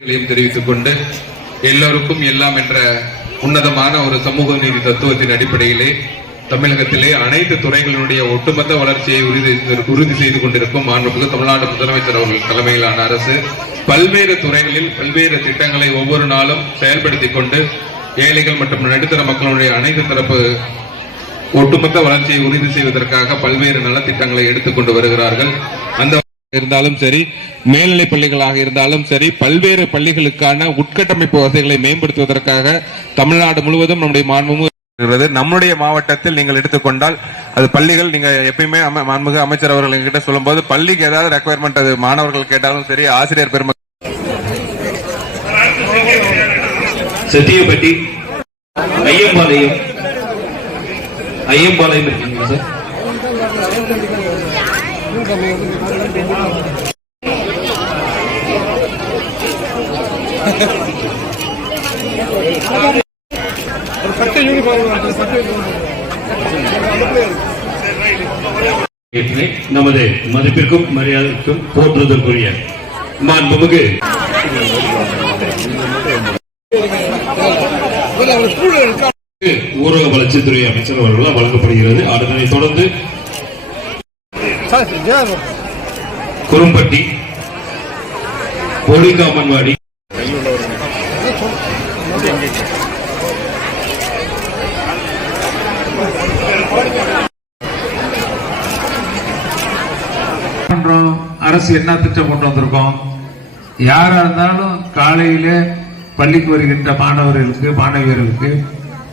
களையும் தெரிவித்துக் கொண்டு எல்லோருக்கும் எல்லாம் என்ற உன்னதமான ஒரு சமூக நீதி தத்துவத்தின் அடிப்படையிலே தமிழகத்திலே அனைத்து துறைகளினுடைய ஒட்டுமொத்த வளர்ச்சியை உறுதி உறுதி செய்து கொண்டிருக்கும் மாண்புமிகு தமிழ்நாடு முதலமைச்சர் அவர்கள் தலைமையிலான அரசு பல்வேறு துறைகளில் பல்வேறு திட்டங்களை ஒவ்வொரு நாளும் செயல்படுத்திக் கொண்டு ஏழைகள் மற்றும் நடுத்தர மக்களுடைய அனைத்து தரப்பு ஒட்டுமொத்த வளர்ச்சியை உறுதி செய்வதற்காக பல்வேறு நலத்திட்டங்களை எடுத்துக்கொண்டு வருகிறார்கள். அந்த இருந்தாலும் சரி மேல்நிலை பள்ளிகளாக இருந்தாலும் சரி பல்வேறு பள்ளிகளுக்கான உட்கட்டமைப்பு வசதிகளை மேம்படுத்துவதற்காக தமிழ்நாடு முழுவதும் நம்முடைய மாண்புமிகு இருக்கிறது. நம்முடைய மாவட்டத்தில் நீங்கள் எடுத்துக்கொண்டால் அது பள்ளிகள் நீங்க எப்பயுமே அம- மாண்புமிகு அமைச்சர் அவர்கள் எங்கிட்ட சொல்லும்போது பள்ளிக்கு ஏதாவது ரெக்குவயர்மெண்ட் அது மாணவர்கள் கேட்டாலும் சரி ஆசிரியர் பெருமை சத்தியப்பட்டி ஐயம்பாளையம் ஐயம்பாளையம் இருக்கீங்களா சார் நமது மதிப்பிற்கும் மரியாதைக்கும் போற்றுதற்குரிய மாண்புமிகு ஊரக வளர்ச்சித்துறை அமைச்சர் அவர்களால் வழங்கப்படுகிறது. அதனை தொடர்ந்து குறும்பட்டி கோடிக்காமன்வாடி பண்றோம். அரசு என்ன திட்டம் கொண்டு வந்திருக்கோம்? யாரா இருந்தாலும் காலையில பள்ளிக்கு வருகின்ற மாணவர்களுக்கு மாணவியர்களுக்கு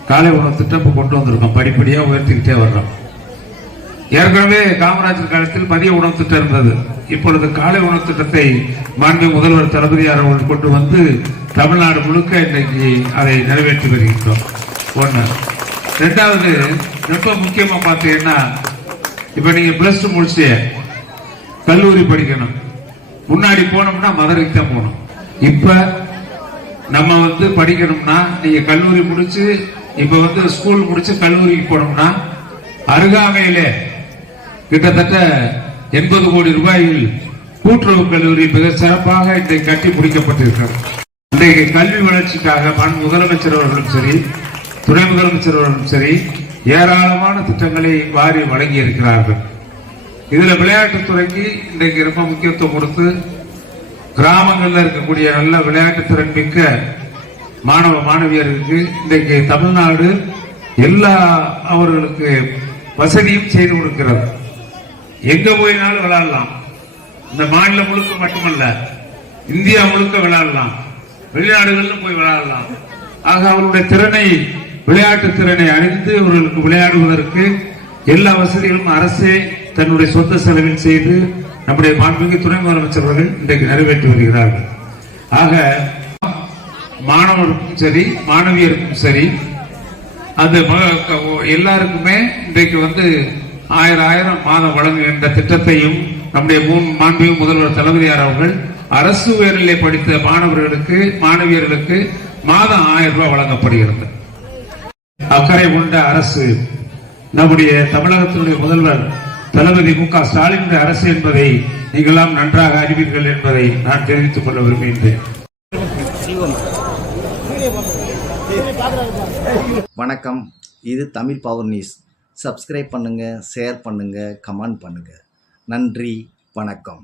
காலை உணவு திட்டம் இப்ப கொண்டு வந்திருக்கோம். படிப்படியா உயர்த்திக்கிட்டே வர்றோம். ஏற்கனவே காமராஜர் காலத்தில் மதிய உணவு திட்டம் இருந்தது. இப்பொழுது காலை உணவு திட்டத்தை மாண்பு முதல்வர் தளபதியார் அவர்கள் கொண்டு வந்து தமிழ்நாடு முழுக்க இன்றைக்கு அதை நிறைவேற்றி வருகின்றோம். ஒன்று. ரெண்டாவது ரொம்ப முக்கியமாக பார்த்தீங்கன்னா இப்போ நீங்கள் ப்ளஸ் டூ முடிச்சு கல்லூரி படிக்கணும். முன்னாடி போனோம்னா மதுரைக்கு தான் போகணும். இப்போ நம்ம வந்து படிக்கணும்னா நீங்கள் கல்லூரி முடிச்சு இப்போ வந்து ஸ்கூல் முடிச்சு கல்லூரிக்கு போனோம்னா அருகாமையிலே கிட்டத்தட்ட எண்பது கோடி ரூபாயில் கூட்டுறவு கல்லூரி மிக சிறப்பாக இன்றைக்கு கட்டி முடிக்கப்பட்டிருக்கிறது. இன்றைக்கு கல்வி வளர்ச்சிக்காக மண் முதலமைச்சர் அவர்களும் சரி துணை முதலமைச்சர் அவர்களும் சரி ஏராளமான திட்டங்களை வாரி வழங்கி இருக்கிறார்கள். இதில் விளையாட்டுத்துறைக்கு இன்றைக்கு ரொம்ப முக்கியத்துவம் கொடுத்து கிராமங்களில் இருக்கக்கூடிய நல்ல விளையாட்டு திறன் மிக்க மாணவ மாணவியருக்கு இன்றைக்கு தமிழ்நாடு எல்லா அவர்களுக்கு வசதியும் செய்து கொடுக்கிறது. எங்க போயினாலும் விளையாடலாம் இந்த மாநிலம் முழுக்க மட்டுமல்ல இந்தியா முழுக்க விளையாடலாம் வெளிநாடுகளிலும் போய் விளையாடலாம் ஆக அவருடைய திறனை விளையாட்டு திறனை அறிந்து அவர்களுக்கு விளையாடுவதற்கு எல்லா வசதிகளும் அரசே தன்னுடைய சொந்த செலவில் செய்து நம்முடைய மாண்புமிகு துணை முதலமைச்சர் அவர்கள் இன்றைக்கு நிறைவேற்றி வருகிறார்கள். ஆக மாணவருக்கும் சரி மாணவியருக்கும் சரி அது எல்லாருக்குமே இன்றைக்கு வந்து ஆயிரம் ஆயிரம் மாதம் வழங்குகின்ற திட்டத்தையும் நம்முடைய மூணு மாண்புமிகு முதல்வர் தளபதியார் அவர்கள் அரசு உயர்நிலை படித்த மாணவர்களுக்கு மாணவியர்களுக்கு மாதம் ஆயிரம் ரூபாய் வழங்கப்படுகிறது. அக்கறை கொண்ட அரசு நம்முடைய தமிழகத்தினுடைய முதல்வர் தளபதி மு க ஸ்டாலினுடைய அரசு என்பதை நீங்களாம் நன்றாக அறிவீர்கள் என்பதை நான் தெரிவித்துக் கொள்ள விரும்புகின்றேன். வணக்கம். இது தமிழ் பவர் நியூஸ். சப்ஸ்கிரைப் பண்ணுங்கள் ஷேர் பண்ணுங்கள் கமெண்ட் பண்ணுங்கள் நன்றி வணக்கம்.